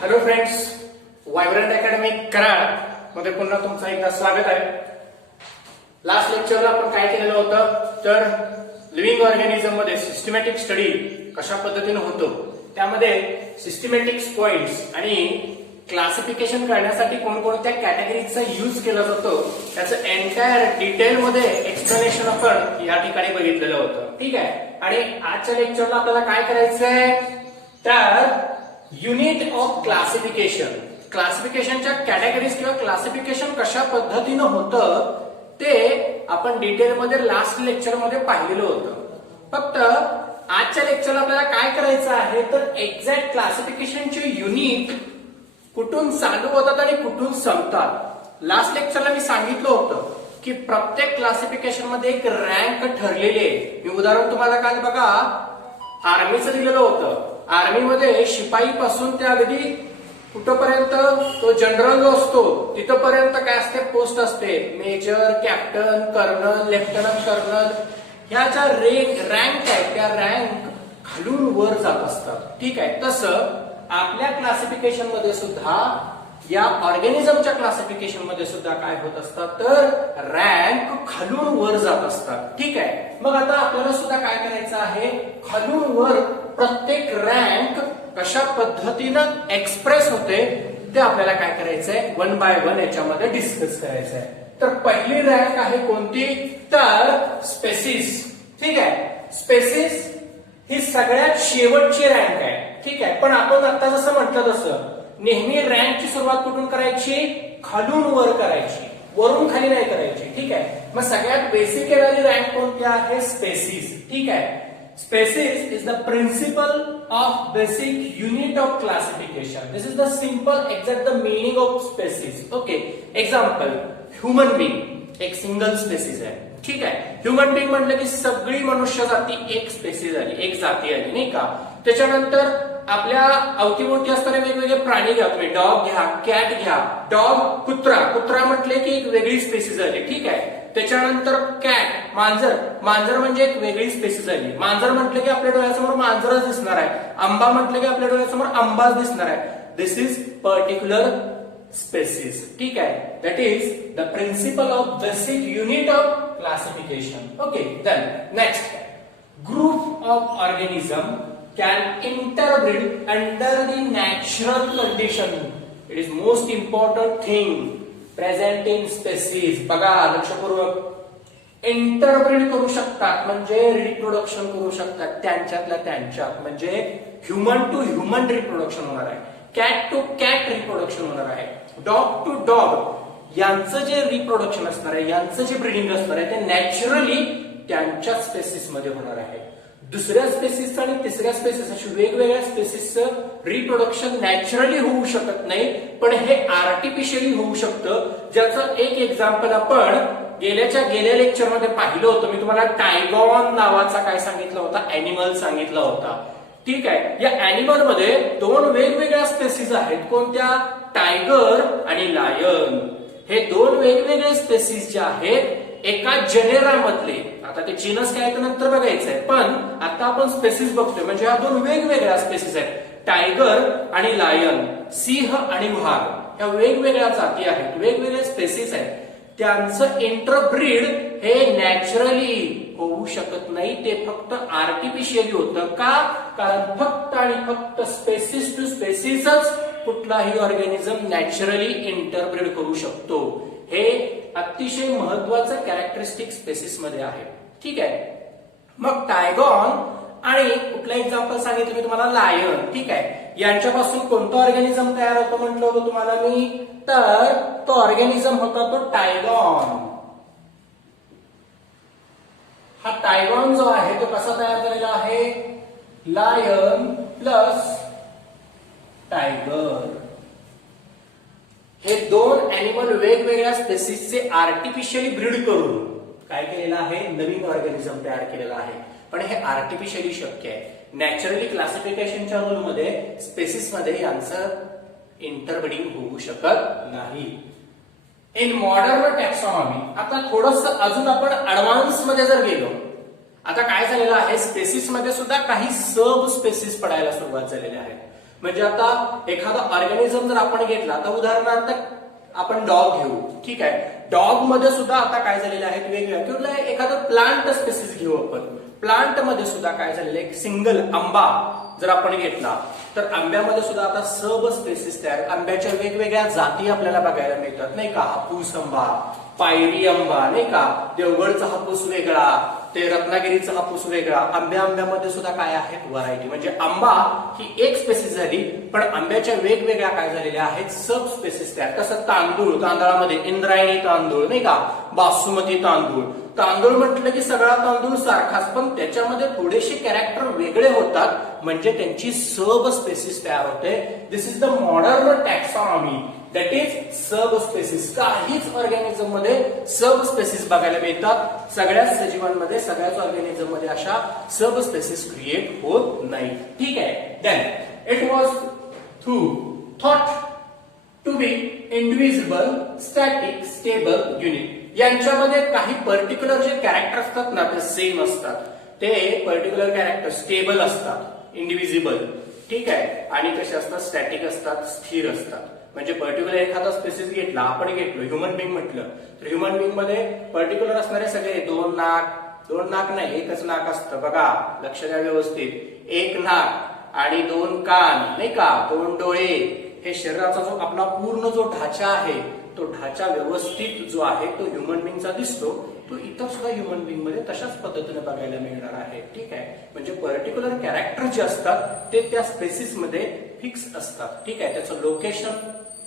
Hello friends, vibrant academy Karad मध्ये पुन्हा तुमचं एकदा स्वागत आहे. लास्ट लेक्चरला आपण काय केलेलं होतं तर लिव्हिंग ऑर्गॅनिझम मध्ये सिस्टमॅटिक स्टडी कशा पद्धतीने होतो त्यामध्ये सिस्टमॅटिक्स पॉइंट्स आणि क्लासिफिकेशन करण्यासाठी कोणकोणत्या कॅटेगरीजचा यूज केला जातो त्याचं एंटायर डिटेल मध्ये एक्सप्लेनेशन आपण या ठिकाणी बघितलेलं होतं. ठीक आहे. आणि आजच्या लेक्चरला आपल्याला काय करायचंय तर युनिट ऑफ क्लासिफिकेशन, क्लासिफिकेशनच्या कॅटेगरीज किंवा क्लासिफिकेशन कशा पद्धतीनं होतं ते आपण डिटेलमध्ये लास्ट लेक्चर मध्ये पाहिलेलं होतं. फक्त आजच्या लेक्चरला आपल्याला काय करायचं आहे तर एक्झॅक्ट क्लासिफिकेशनचे युनिट कुठून चालू होतात आणि कुठून संपतात. लास्ट लेक्चरला मी सांगितलं होतं की प्रत्येक क्लासिफिकेशन मध्ये एक रँक ठरलेली आहे. मी उदाहरण तुम्हाला काल बघा आर्मीचं दिलेलं होतं. आर्मीमध्ये शिपाई पासून ते अगदी कुठपर्यंत तो जनरल जो असतो तिथपर्यंत काय असते पोस्ट असते. Major, captain, colonel, lieutenant colonel ह्या ज्या रँक आहेत त्या रँक खालून वर जात असतात. ठीक आहे. तसं आपल्या क्लासिफिकेशन मध्ये सुद्धा या ऑर्गॅनिझमच्या क्लासिफिकेशन मध्ये सुद्धा काय होत असतात तर रँक खालून वर जात असतात. ठीक आहे. मग आता आपल्याला सुद्धा काय करायचं आहे खालून वर प्रत्येक रँक कशा पद्धतीनं एक्सप्रेस होते ते आपल्याला काय करायचंय वन बाय वन याच्यामध्ये डिस्कस करायचंय. तर पहिली रँक आहे कोणती तर स्पेसिस. ठीक आहे. स्पेसिस ही सगळ्यात शेवटची रँक आहे. ठीक आहे. पण आपण आता जसं म्हटलं तसं नेहमी रँकची सुरुवात कुठून करायची खालून वर करायची, वरून खाली नाही करायची. ठीक आहे. मग सगळ्यात बेसिक येणारी रँक कोणती आहे स्पेसिस. ठीक आहे. Species is the principle of basic unit of classification. This is the simple exact the meaning of species. Okay. Example, human being एक सिंगल स्पेसिस आहे. ठीक आहे. ह्युमन बिंग म्हटलं की सगळी मनुष्य जाती एक स्पेसिस आली, एक जाती आली नाही का. त्याच्यानंतर आपल्या अवतीभोवती असणारे वेगवेगळे प्राणी घ्या तुम्ही. डॉग घ्या, कॅट घ्या. डॉग, कुत्रा, कुत्रा म्हटले की एक वेगळी स्पेसिस आली. ठीक आहे. त्याच्यानंतर कॅट, मांजर, मांजर म्हणजे एक वेगळी स्पेसिस आली. मांजर म्हटलं की आपल्या डोळ्यासमोर मांजरच दिसणार आहे. आंबा म्हटलं की आपल्या डोळ्यासमोर आंबाच दिसणार आहे. This is particular species. ठीक आहे. That is the principle of basic unit of classification. Okay. Then next, group of organism can interbreed under the natural condition. It is most important thing present in species. बघा लक्षपूर्वक, interbreed करू शकतात म्हणजे reproduction करू शकतात त्यांच्यातल्या त्यांच्यात. म्हणजे ह्युमन टू ह्युमन रिप्रोडक्शन होणार आहे, कॅट टू कॅट रिप्रोडक्शन होणार आहे, डॉग टू डॉग यांचं जे रिप्रोडक्शन असणार आहे, यांचं जे ब्रीडिंग असणार आहे ते नॅचरली त्यांच्या स्पेसिस मध्ये होणार आहे. दुसऱ्या स्पेसिसचं आणि तिसऱ्या स्पेसिस अशी वेगवेगळ्या स्पेसिसचं रिप्रोडक्शन नॅचरली होऊ शकत नाही, पण हे आर्टिफिशियली होऊ शकतं. ज्याचं एक एक्झाम्पल आपण गेल्या लेक्चरमध्ये पाहिलं होतं. मी तुम्हाला टायगॉन नावाचा काय सांगितलं होता, अॅनिमल सांगितला होता. ठीक आहे. या अॅनिमल मध्ये दोन वेगवेगळ्या स्पेसिस आहेत. कोणत्या? टायगर आणि लायन. हे दोन वेगवेगळे स्पेसिस जे आहेत एका जेनेरामधले. आता ते जीनस काय तर नंतर बघायचंय, पण आता आपण स्पेसिस बघतोय. म्हणजे ह्या दोन वेगवेगळ्या स्पेसिस आहेत, टायगर आणि लायन, सिंह आणि वाघ. या वेगवेगळ्या जाती आहेत, वेगवेगळे स्पेसिस आहेत. त्यांचं इंटरब्रीड हे नॅचरली होऊ शकत नाही, ते फक्त आर्टिफिशियली होतं. का? कारण फक्त आणि फक्त स्पेसिस टू स्पेसिसच कुठलाही ऑर्गॅनिझम नॅचरली इंटरब्रीड करू शकतो. हे अतिशय महत्वाचं कॅरेक्टरिस्टिक स्पेसिस मध्ये आहे. ठीक आहे. मग टायगॉन आणि कुठलं एक्झाम्पल सांगितलं मी तुम्हाला, लायन. ठीक आहे. यांच्यापासून कोणतं ऑर्गॅनिझम तयार होतं म्हटलं होतं तुम्हाला मी, तर तो ऑर्गॅनिझम होता तो टायगॉन. हा टायगॉन जो आहे तो कसा तयार झालेला आहे, लायन प्लस टायगर. हे दोन अॅनिमल वेगवेगळ्या स्पेसिसचे आर्टिफिशियली ब्रीड करून काय केलेलं आहे, नवीन ऑर्गॅनिझम तयार केलेला आहे. पण हे आर्टिफिशियली शक्य आहे. नॅचरली क्लासिफिकेशनच्या रूलमध्ये स्पेसिस मध्ये यांचं इंटरब्रीडिंग होऊ शकत नाही. इन मॉडर्न टॅक्सॉनॉमी, आता थोडस अजून आपण ऍडव्हान्स मध्ये जर गेलो, आता काय झालेलं आहे स्पेसिस मध्ये सुद्धा काही सब स्पेसिस पडायला सुरुवात झालेली आहे. म्हणजे आता एखादा ऑर्गॅनिझम जर आपण घेतला तर उदाहरणार्थ आपण डॉग घेऊ, ठीक आहे. डॉग मध्ये सुद्धा आता काय झालेले आहेत वेगवेगळ्या, किंवा एखादं प्लांट स्पेसिस घेऊ आपण. प्लांट मध्ये सुद्धा काय झालेलं आहे, सिंगल आंबा जर आपण घेतला तर आंब्यामध्ये सुद्धा आता सब स्पेसिस तयार, आंब्याच्या वेगवेगळ्या जाती आपल्याला बघायला मिळतात नाही का. हापूस आंबा, पायरी आंबा नाही का, देवगडचा हापूस वेगळा, ते रत्नागिरीचा हापूस वेगळा. आंब्यामध्ये सुद्धा काय आहेत व्हरायटी. म्हणजे आंबा ही एक स्पेसिस झाली, पण आंब्याच्या वेगवेगळ्या काय झालेल्या आहेत सब स्पेसिस तयार. कसं तांदूळ, तांदळामध्ये इंद्रायणी तांदूळ नाही का, बासुमती तांदूळ. तांदूळ म्हटलं की सगळा तांदूळ सारखाच, पण त्याच्यामध्ये थोडेसे कॅरेक्टर वेगळे होतात, म्हणजे त्यांची सब स्पेसिस तयार होते. This is the modern taxonomy, that is sub species. काहीच ऑर्गॅनिझम मध्ये सब स्पेसिस बघायला मिळतात. सगळ्याच सजीवांमध्ये, सगळ्याच ऑर्गॅनिझम मध्ये अशा सब स्पेसिस क्रिएट होत नाही. ठीक आहे. Then it was thought to be indivisible, static, stable unit. यांच्यामध्ये काही पर्टिक्युलर जे कॅरेक्टर असतात ना ते सेम असतात. ते पर्टिक्युलर कॅरेक्टर स्टेबल असतात, इंडिव्हिजिबल, ठीक आहे, आणि कसे असतात स्टॅटिक असतात, स्थिर असतात. म्हणजे पर्टिक्युलर एखादा स्पेसिस घेतला, आपण घेतलो ह्युमन बिंग म्हटलं तर ह्युमन बिंग मध्ये पर्टिक्युलर असणारे सगळे दोन नाक नाही, एकच नाक असतं बघा, लक्ष द्या व्यवस्थित. एक नाक आणि दोन कान नाही का, दोन डोळे. हे शरीराचा जो आपला पूर्ण जो ढाचा आहे तो ढाचा व्यवस्थित जो आहे तो ह्युमन बिंगचा दिसतो, तो इतर सुद्धा ह्युमन बिंग मध्ये तशाच पद्धतीने बघायला मिळणार आहे. ठीक आहे. म्हणजे पर्टिक्युलर कॅरेक्टर जे असतात ते त्या स्पेसिस मध्ये फिक्स असतात. ठीक आहे. त्याचं लोकेशन,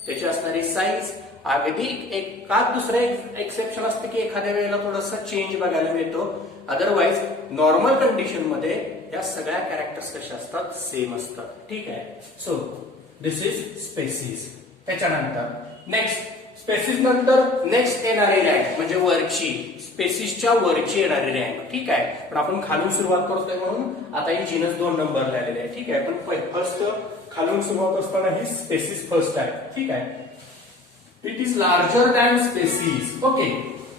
त्याची असणारी साईज, अगदी एकाच दुसरे एक्सेप्शन असते की एखाद्या वेळेला थोडासा चेंज बघायला मिळतो. अदरवाईज नॉर्मल कंडिशन मध्ये या सगळ्या कॅरेक्टर्स कशा असतात, सेम असतात. ठीक आहे. So this is species. त्याच्यानंतर नेक्स्ट स्पेसिस नंतर नेक्स्ट येणारी रँक म्हणजे वरची, स्पेसिसच्या वरची येणारी रँक. ठीक आहे. पण आपण खालून सुरुवात करतोय म्हणून आता ही जीनस 2 नंबर आलेले आहे. ठीक आहे. पण फर्स्ट खालून सुरुवात असताना ही स्पेसिस फर्स्ट आहे. ठीक आहे. It is larger than species. Okay.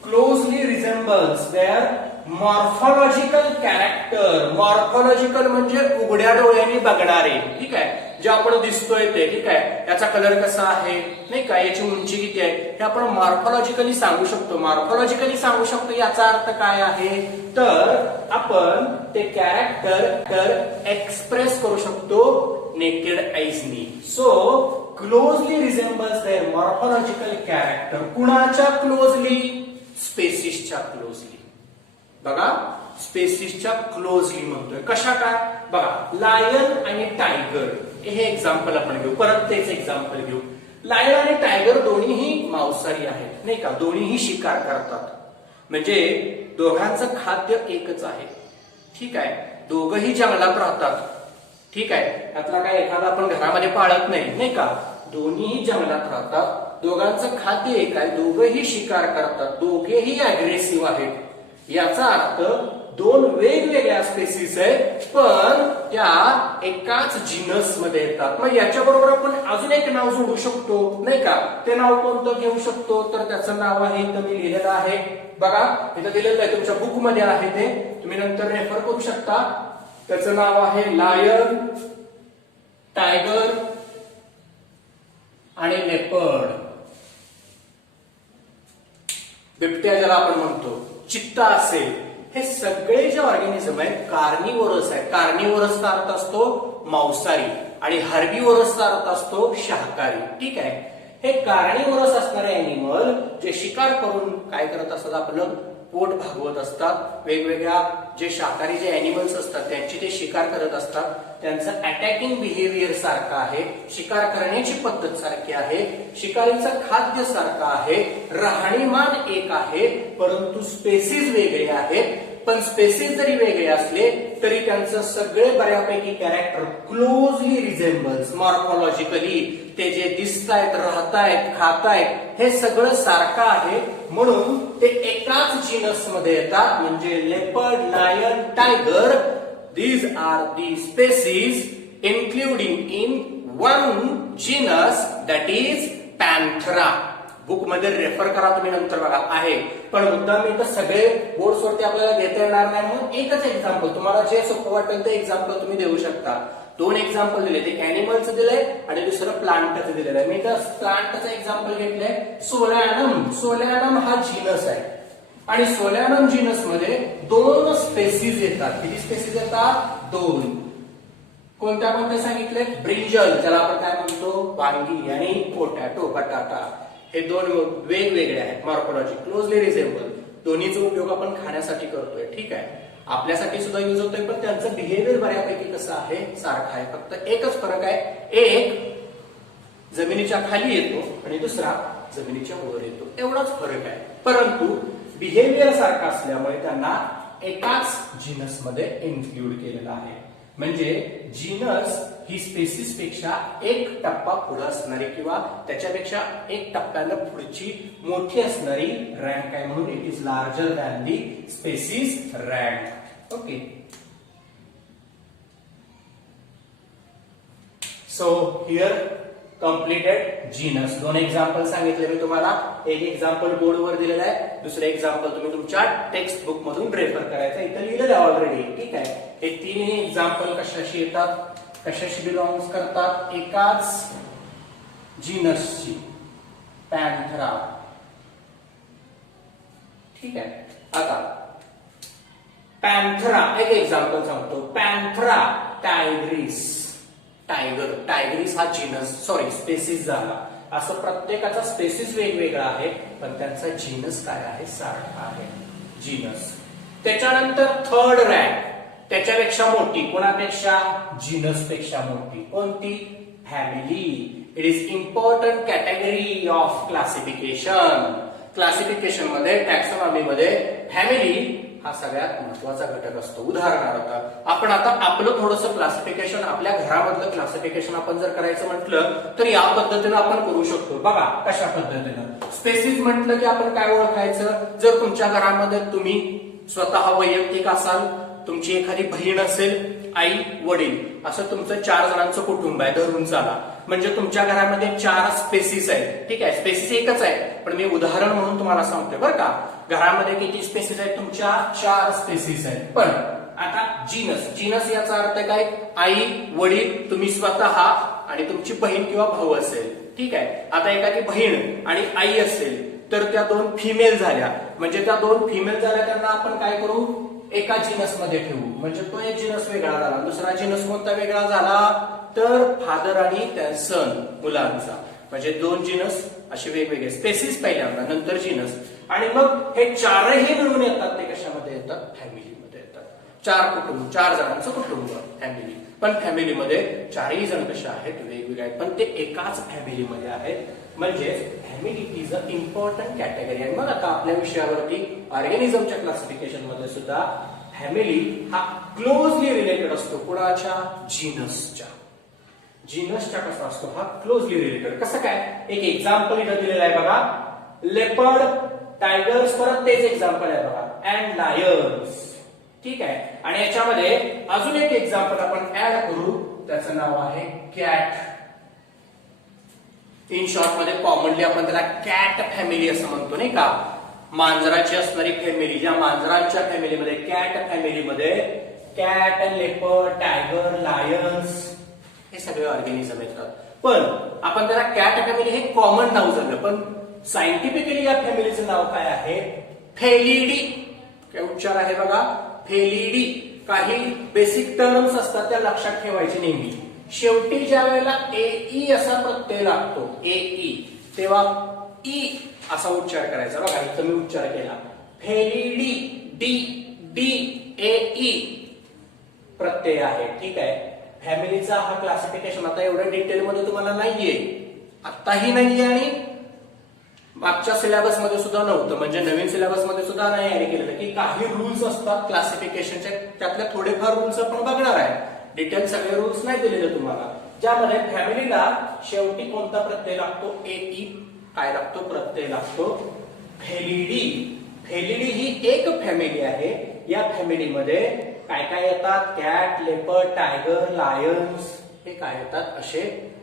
Closely resembles their morphological character. Morphological म्हणजे उघड्या डोळ्यांनी बघणारे. ठीक आहे. जे आपण दिसतोय ते. ठीक आहे. याचा कलर कसा आहे नाही का, याची उंची किती आहे, हे आपण मॉर्फॉलॉजिकली सांगू शकतो. मॉर्फॉलॉजिकली सांगू शकतो याचा अर्थ काय आहे, तर आपण ते कॅरेक्टर एक्सप्रेस करू शकतो नेकेड आईजनी. So closely resembles their morphological character. कुणाच्या क्लोजली, स्पेसिसच्या क्लोजली. बघा, स्पेसिसच्या क्लोजली म्हणतोय. कशा काय बघा, लायन आणि टायगर हे एक्झाम्पल आपण घेऊ. परत तेच एक्झाम्पल घेऊ. लायन आणि टायगर दोन्हीही मांसाहारी आहेत नाही का, दोन्हीही शिकार करतात. म्हणजे दोघांचं खाद्य एकच आहे. ठीक आहे. दोघंही जंगलात राहतात. ठीक आहे. यातला काय एखादा आपण घरामध्ये पाळत नाही का, दोन्हीही जंगलात राहतात. दोघांचं खाद्य एक आहे, दोघंही शिकार करतात, दोघेही अग्रेसिव्ह आहेत. याचा अर्थ दोन वेगवेगळ्या स्पेसिस आहेत, पण त्या एकाच जीनस मध्ये येतात. मग याच्या बरोबर आपण अजून एक नाव जोडू शकतो नाही का. ते नाव कोणतं घेऊ शकतो, तर त्याचं नाव आहे, इथं मी लिहिलेलं आहे बघा, इथं दिलेलं आहे, तुमच्या बुक मध्ये आहे, ते तुम्ही नंतर रेफर करू शकता. त्याचं नाव आहे लायन, टायगर आणि लेपर्ड. बिबट्या ज्याला आपण म्हणतो, चित्ता असेल, हे सगळे जे ऑर्गॅनिझम आहेत कार्निवोरस आहेत. कार्निवोरसचा अर्थ असतो मांसाहारी आणि हार्बिवोरसचा अर्थ असतो शाकाहारी. ठीक आहे. हे कार्निवोरस असणारे अॅनिमल जे शिकार करून काय करत असतात, आपलं पोट भागवत असतात. वेगवेगळ्या जे शाकाहारी जे अॅनिमल्स असतात त्यांची ते शिकार करत असतात. त्यांचं अटॅकिंग बिहेवियर सारखं आहे, शिकार करण्याची पद्धत सारखी आहे, शिकारीचं खाद्य सारखं आहे, राहणीमान एक आहे, परंतु स्पेसिस वेगळे आहेत. पण स्पेसिस जरी वेगळे असले तरी त्यांचं सगळे बऱ्यापैकी कॅरेक्टर क्लोजली रिझेंबल्स मॉर्फॉलॉजिकली. ते जे दिसतायत, राहतायत, खातायत हे सगळं सारखं आहे, म्हणून ते एकाच जीनस मध्ये येतात. म्हणजे leopard, lion, tiger, these are the species including in one genus that is Panthera. Book मध्ये रेफर करा तुम्ही, नंतर बघा आहे. पण मुद्दा मी तर सगळे बोर्ड्स वरती आपल्याला देता येणार नाही, म्हणून एकच एक्झाम्पल, तुम्हाला जे सोपं वाटेल ते एक्झाम्पल तुम्ही देऊ शकता. दोन एक्झाम्पल दिले, एक अॅनिमलचं दिलंय आणि दुसरं प्लांटचं दिलेलं आहे. मी तर प्लांटचं एक्झाम्पल घेतलंय सोलॅनम. सोलॅनम हा जीनस आहे आणि सोलॅनम जीनस मध्ये दोन स्पेसीज येतात. किती स्पेसीज येतात? दोन. कोणत्या कोणत्या सांगितले? ब्रिंजल, त्याला आपण काय म्हणतो वांगी, आणि पोटॅटो बटाटा. हे दोन वेगवेगळे आहेत. Morphology closely resemble. दोन्हीचा उपयोग आपण खाण्यासाठी करतोय. ठीक आहे, आपल्यासाठी सुद्धा युज होतोय, पण त्यांचं बिहेवियर बऱ्यापैकी कसं आहे? सारखं आहे. फक्त एकच फरक आहे, एक जमिनीच्या खाली येतो आणि दुसरा जमिनीच्या वर येतो, एवढाच फरक आहे. परंतु बिहेवियर सारखा असल्यामुळे त्यांना एकाच जीनस मध्ये इन्क्लूड केलेलं आहे. म्हणजे जीनस ही स्पेसिस पेक्षा एक टप्पा पुढे असणारी किंवा त्याच्यापेक्षा एक टप्प्यानं पुढची मोठी असणारी रँक आहे, म्हणून it is larger than the species rank. Okay, so here completed genus. दोन एक्झाम्पल सांगितले मी तुम्हाला. एक एक्झाम्पल बोर्डवर दिलेला आहे, दुसरे एक्झाम्पल तुम्ही तुमच्या टेक्स्ट बुक मधून रेफर करायचं. इथं लिहिलेलं आहे ऑलरेडी. ठीक आहे, हे तिन्ही एक्झाम्पल कशाशी येतात, कशाशी बिलॉंग्स करतात? एकाच जीनसची, पॅन्थरा. ठीक आहे, आता पॅन्थरा एक एक्झाम्पल सांगतो. पॅन्थरा टायग्रिस. टायग्रिस हा जीनस, सॉरी स्पेसिस झाला. असं प्रत्येकाचा स्पेसिस वेगवेगळा आहे, पण त्यांचा जीनस काय आहे? सारखा आहे, जीनस. त्याच्यानंतर थर्ड रँक, त्याच्यापेक्षा मोठी. कोणापेक्षा? जीनस पेक्षा मोठी. कोणती? Family. It is important category of classification. Classification मध्ये, टॅक्सॉनॉमी मध्ये फॅमिली हा सगळ्यात महत्वाचा घटक असतो. उदाहरणार्थ आपण आता आपलं थोडंसं क्लासिफिकेशन, आपल्या घरामधलं क्लासिफिकेशन आपण जर करायचं म्हटलं तर या पद्धतीनं आपण करू शकतो. बघा कशा पद्धतीनं. स्पेसिस म्हटलं की आपण काय ओळखायचं? जर तुमच्या घरामध्ये तुम्ही स्वतः वैयक्तिक असाल, तुमची एखादी बहीण असेल, आई वडील, असं तुमचं 4 जणांचं कुटुंब आहे धरून चाला. म्हणजे तुमच्या घरामध्ये 4 स्पेसिस आहेत. ठीक आहे, स्पेसिस एकच आहे, पण मी उदाहरण म्हणून तुम्हाला सांगतोय बरं का. घरामध्ये किती स्पेसिस आहेत? तुमच्या 4 स्पेसिस आहेत. पण आता जीनस याचा अर्थ काय? आई वडील, तुम्ही स्वतः आणि तुमची बहीण किंवा भाऊ असेल. ठीक आहे, आता एखादी बहीण आणि आई असेल तर त्या 2 फिमेल झाल्या. म्हणजे त्या 2 फिमेल झाल्या, त्यांना आपण काय करू? एका जीनस मध्ये ठेवू. म्हणजे तो एक जीनस वेगळा झाला. दुसरा जीनस कोणता वेगळा झाला? तर फादर आणि सन, मुलांचा. म्हणजे 2 जीनस असे वेगवेगळे. स्पेसिस पहिल्यांदा, नंतर जीनस, आणि मग हे 4ही मिळून येतात. ते कशामध्ये येतात? फॅमिलीमध्ये येतात. 4 कुटुंब, 4 जणांचं कुटुंब फॅमिली. पण फॅमिलीमध्ये 4ही जण कसे आहेत? वेगवेगळे आहेत, पण ते एकाच फॅमिलीमध्ये आहेत. म्हणजे family is a important category. आणि मग आता आपल्या विषयावरती ऑर्गॅनिझमच्या क्लासिफिकेशन मध्ये सुद्धा फॅमिली हा क्लोजली रिलेटेड असतो. कुणाच्या? जीनसच्या. जीनसच्या कसा असतो हा? Closely related. कसं काय? एक एक्झाम्पल इथं दिलेलं आहे बघा. लेपर्ड, टायगर्स, परत तेच एक्झाम्पल आहे बघा, अँड लायन्स. ठीक आहे, आणि याच्यामध्ये अजून एक एक्झाम्पल आपण ऍड करू, त्याचं नाव आहे कॅट. इन शॉर्ट मध्ये कॉमनली आपण त्याला कॅट फॅमिली असं म्हणतो, नाही का? मांजराची असणारी फॅमिली. ज्या मांजरांच्या फॅमिलीमध्ये, कॅट फॅमिलीमध्ये कॅट, लेपर्ड, टायगर, लायन्स हे सगळे ऑर्गॅनिझम येतात. पण आपण त्याला कॅट फॅमिली हे कॉमन नाव झालं, पण सायंटिफिकली या फॅमिलीचं नाव काय आहे? फेलिडी. काय उच्चार आहे बघा? फेलिडी. काही बेसिक टर्म्स असतात त्या लक्षात ठेवायचे नेहमी. शेवटी ज्या वेळेला एई असा प्रत्यय लागतो, एई, तेव्हा ई असा उच्चार करायचा. बघा इथं मी उच्चार केला, Felidae. D D A E प्रत्यय आहे. ठीक आहे, फॅमिलीचा हा क्लासिफिकेशन आता एवढ्या डिटेलमध्ये तुम्हाला नाहीये, आताही नाहीये आणि मागच्या सिलेबस मध्ये सुद्धा नव्हतं. म्हणजे नवीन सिलेबस मध्ये सुद्धा नाही ऍड केलेलं की काही रूल्स असतात क्लासिफिकेशनचे, त्यातल्या थोडेफार रूल्स आपण बघणार आहे. डिटेल सगळे रूल्स नाही दिलेले तुम्हाला, ज्यामध्ये फॅमिलीला शेवटी कोणता प्रत्यय लागतो? एई काय लागतो? प्रत्यय लागतो फेलिडी. फेलिडी ही एक फॅमिली आहे. या फॅमिलीमध्ये काय काय येतात? कॅट, लेपर्ड, टायगर, लायन्स हे काय येतात? असे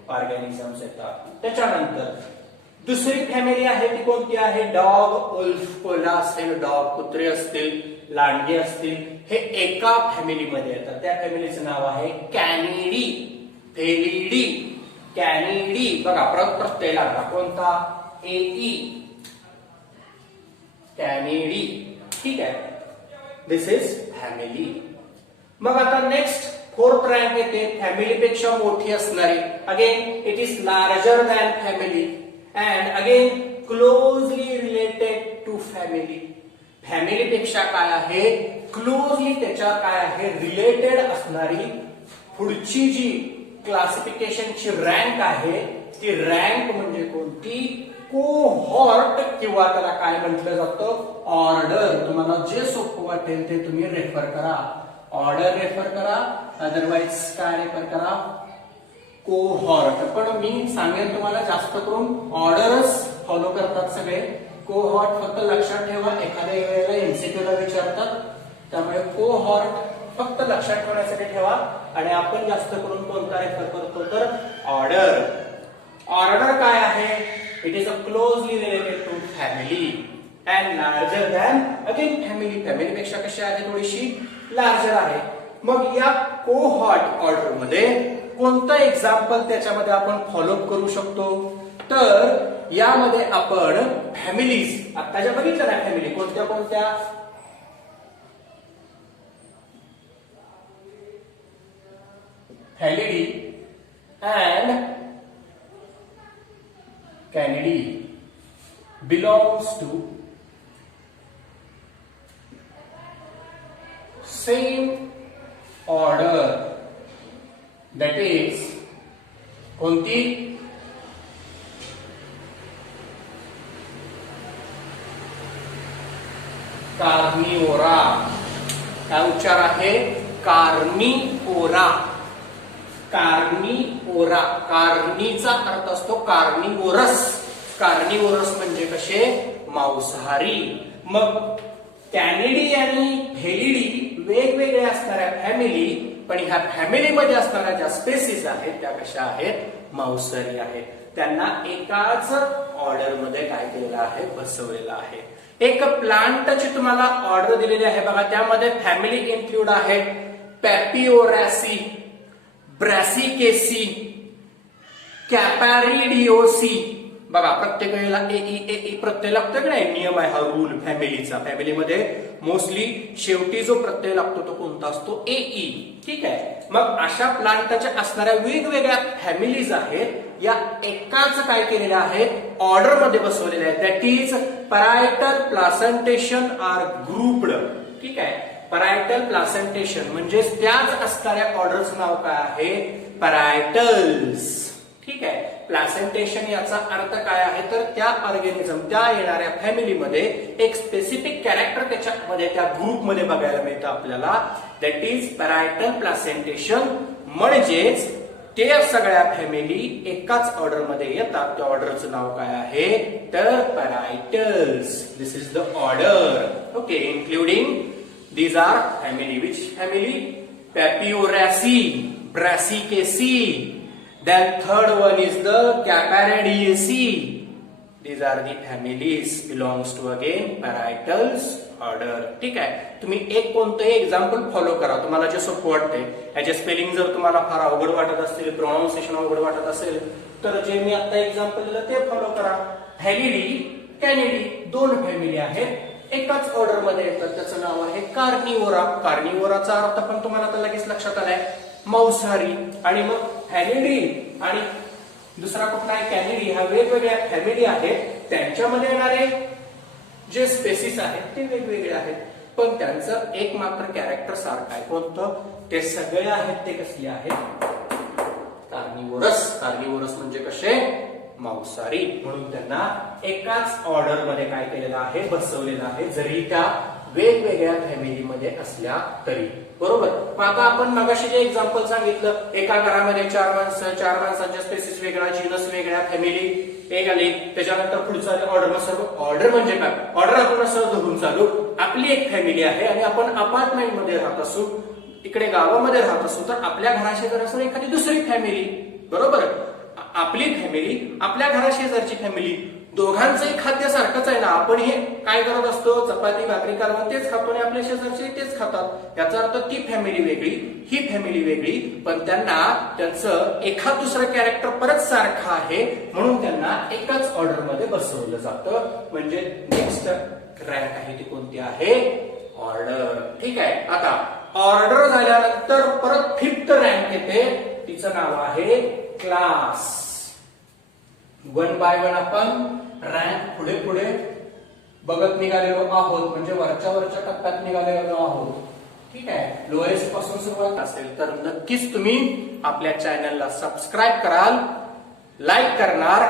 ऑर्गॅनिझम्स येतात. त्याच्यानंतर दुसरी फॅमिली आहे ती कोणती आहे? डॉग, उल्फ, कोल्हा असेल, डॉग कुत्रे असतील, लांडगे असतील, हे एका फॅमिलीमध्ये येतात. त्या फॅमिलीचं नाव आहे कॅनिडी. फेलिडी, कॅनिडी. बघा प्रत्यय लागला कोणता? एई, कॅनिडी. ठीक आहे, दिस इज फॅमिली. मग आता नेक्स्ट फोर्थ रँक येते फॅमिलीपेक्षा मोठी असणारी. Again it is larger than family and again closely related to family. फॅमिलीपेक्षा काय आहे? क्लोजली त्याच्या काय आहे? रिलेटेड असणारी पुढची जी क्लासिफिकेशनची रँक आहे ती रँक म्हणजे कोणती? कोहॉर्ट, किंवा त्याला काय म्हटलं जातं? ऑर्डर. तुम्हाला जे सोपं वाटेल ते तुम्ही रेफर करा. ऑर्डर रेफर करा, अदरवाइज काय रेफर करा? कोहॉर्ट. पण मी सांगेन तुम्हाला जास्त करून ऑर्डरच फॉलो करतात सगळे. कोहॉर्ट फक्त लक्षात ठेवा, एखाद्या वेळेला एमसीक्यू ला विचारतात, त्यामुळे कोहॉर्ट फक्त लक्षात ठेवण्यासाठी ठेवा. आणि आपण जास्त करून कोणता रेफर करतो? तर ऑर्डर. ऑर्डर काय आहे? It is a closely related to family and larger than again family. फॅमिलीपेक्षा कशी आहे? थोडीशी लार्जर आहे. मग या कोहॉर्ट ऑर्डर मध्ये कोणतं एक्झाम्पल त्याच्यामध्ये आपण फॉलोअप करू शकतो? तर यामध्ये आपण फॅमिलीज आत्ताच्या बघितल्या ना, फॅमिली कोणत्या कोणत्या? Felidae and Canidae belongs to same order. That is कोणती? कार्निओरा. काय उच्चार आहे? कार्निओरा. कार्निओरा. कार्नीचा अर्थ असतो कार्निवोरस. कार्निवोरस म्हणजे कसे? मांसाहारी. मग कॅनिडी आणि फेलिडी वेगवेगळ्या असणाऱ्या फॅमिली, पण ह्या फॅमिलीमध्ये असणाऱ्या ज्या स्पेसीस आहेत त्या कशा आहेत? मांसाहारी आहेत. त्यांना एकाच ऑर्डर मध्ये काय केलेलं आहे? बसवलेलं आहे. एक प्लांटची तुम्हाला ऑर्डर दिलेली आहे बघा, त्यामध्ये फॅमिली इन्क्लूड आहेत पॅपिओरॅसी, ब्रॅसिकेसी, कॅपॅरिडिओसी. बघा प्रत्येक वेळेला ए प्रत्यय लागतो की नाही? नियम आहे हा, रूल फॅमिलीचा. फॅमिलीमध्ये मोस्टली शेवटी जो प्रत्यय लागतो तो कोणता असतो? एई. ठीक आहे. मग अशा प्लांटच्या असणाऱ्या वेगवेगळ्या फॅमिलीज आहेत, या एकाच काय केलेल्या आहेत? ऑर्डर मध्ये बसवलेल्या आहेत. That is parietal placentation are grouped. ठीक आहे. परायटल प्लासेंटेशन म्हणजे त्याच असणाऱ्या ऑर्डरचं नाव काय आहे? परायटल्स. ठीक आहे. प्लासेंटेशन याचा अर्थ काय आहे? तर त्या ऑर्गॅनिझम, त्या येणाऱ्या फॅमिलीमध्ये एक स्पेसिफिक कॅरेक्टर त्याच्यामध्ये त्या ग्रुपमध्ये बघायला मिळतं आपल्याला. That is parietal placentation. म्हणजेच ते सगळ्या फॅमिली एकाच ऑर्डर मध्ये येतात. त्या ऑर्डरचं नाव काय आहे? तर parietales. This is the order. Okay. Including these are family. Which family? Papioraceae, Brassicaceae. Then third one is the Caparidaceae. These are the families belongs to again parietals order. ठीक आहे. तुम्ही एक कोणतंही एक्झाम्पल फॉलो करा, तुम्हाला जे सोपं वाटते. याचे स्पेलिंग जर तुम्हाला फार अवघड वाटत असतील, प्रोनाउन्सिएशन अवघड वाटत असेल, तर जे मी आता एक्झाम्पल दिलं ते फॉलो करा. फॅलिडी, कॅनिडी दोन फॅमिली आहेत, एकाच ऑर्डर मध्ये येतात. त्याचं नाव आहे कार्निवोरा. कार्निवोराचा अर्थ पण तुम्हाला आता लगेच लक्षात आलाय, मांसाहारी. आणि मग फॅलिडी आणि दुसरा कुठला आहे? कॅनिडी. ह्या वेगवेगळ्या फॅमिली आहेत. त्यांच्यामध्ये येणारे जे स्पेसिस आहेत ते वेगवेगळे आहेत, पण त्यांचं एक मात्र कॅरेक्टर सारखं आहे. कोणतं? ते सगळे आहेत ते कसले आहेत? कार्निवोरस. कार्निवोरस म्हणजे कसे? मांसाहारी. म्हणून त्यांना एकाच ऑर्डर मध्ये काय केलेलं आहे? बसवलेलं आहे, जरी त्या वेगवेगळ्या फॅमिलीमध्ये असल्या तरी. बरोबर. मग आता आपण मगाशी जे एक्झाम्पल सांगितलं, एका घरामध्ये चार माणसं, चार माणसांच्या स्पेसिस वेगळा, जीनस वेगळ्या, फॅमिली एक आली, त्याच्यानंतर पुढचा ऑर्डर. मग सर्व ऑर्डर म्हणजे काय? ऑर्डर आपण असं धरून चालू. आपली एक फॅमिली आहे आणि आपण अपार्टमेंट मध्ये राहत असू, इकडे गावामध्ये राहत असू, तर आपल्या घराशेजारी असं एखादी दुसरी फॅमिली. बरोबर. आपली फॅमिली, आपल्या घराशेजारची फॅमिली, दोघांचंही खाद्य सारखंच आहे ना. आपण हे काय करत असतो, चपाती भाकरी कालवण तेच खातो आणि आपल्या शेजारचे तेच खातात. याचा अर्थ ती फॅमिली वेगळी, ही फॅमिली वेगळी, पण त्यांना त्यांचं एखाद दुसरं कॅरेक्टर परत सारखं आहे म्हणून त्यांना एकाच ऑर्डर मध्ये बसवलं जातं. म्हणजे नेक्स्ट रँक आहे ती कोणती आहे, ऑर्डर. ठीक आहे. आता ऑर्डर झाल्यानंतर परत फिफ्थ रँक येते, तिचं नाव आहे क्लास. वन बाय वन आपण रँक पुढे पुढे बघत निघालेलो आहोत, म्हणजे वरच्या टप्प्यात निघालेलो आहोत. ठीक आहे. लोएस्ट पासून सुरुवात असेल तर नक्कीच तुम्ही आपल्या चॅनलला सबस्क्राईब कराल, लाईक करणार,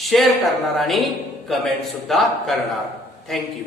शेअर करणार आणि कमेंट सुद्धा करणार. थँक्यू.